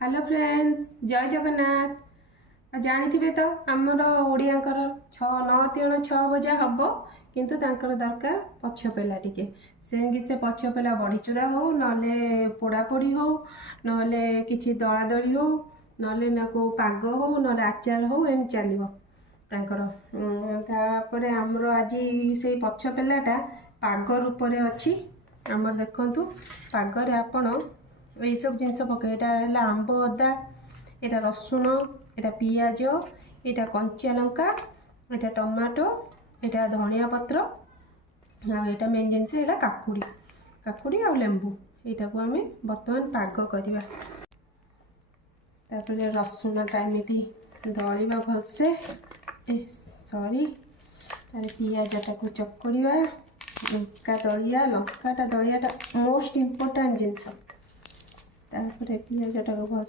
Hello friends, जय जगन्नाथ। जानी तो आमर ओडियांकर 9 बजा हम किंतु तांकर दरकार पछपेला टिके से पछपेला बड़ीचूरा हो ना पोड़ापोड़ी हो ना कि दला दली हो ना को पाग हो ना आचार हो एम चलो तापर आमर आज से पछपेलाटा पाग रूप अच्छी आमर देखु पागरे आपण ये सब जिनस पक आंब अदा यहाँ रसुण यहाँ पियाज यहाँ कंचा लंका यहाँ टमाटो यहाँ धनिया पत्र यहाँ मेन जिनस है काकुड़ी काकुड़ी आ लेंबू यहाँ को आम बर्तमान पाग करवा रसुण एमती दलिया भलसे सॉरी पियाज टाक चकड़ा लंका दलियाटा मोस्ट इम्पोर्टेंट जिनस पियाज टाक भल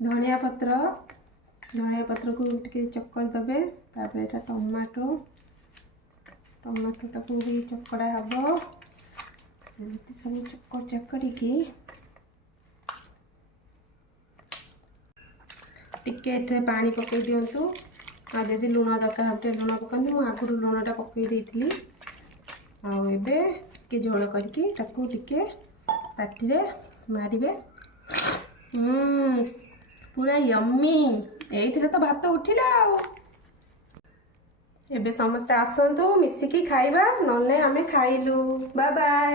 धनिया पत्र को चक्कर देवे यहाँ टमाटो टाक भी चकड़ा हम सब चक्कर चकड़ी टिके पानी पकई दिंतु आदि लुण दरकार हम लुण पकानी मुझे आगुरी लुणटा पकई आबे झोल करके पाटिरे मारे पूरा यम्मी ये तो भात उठिला एबे समस्ते आसतु मिसिकी खाइबा नले आमे खाइलु बाय बाय।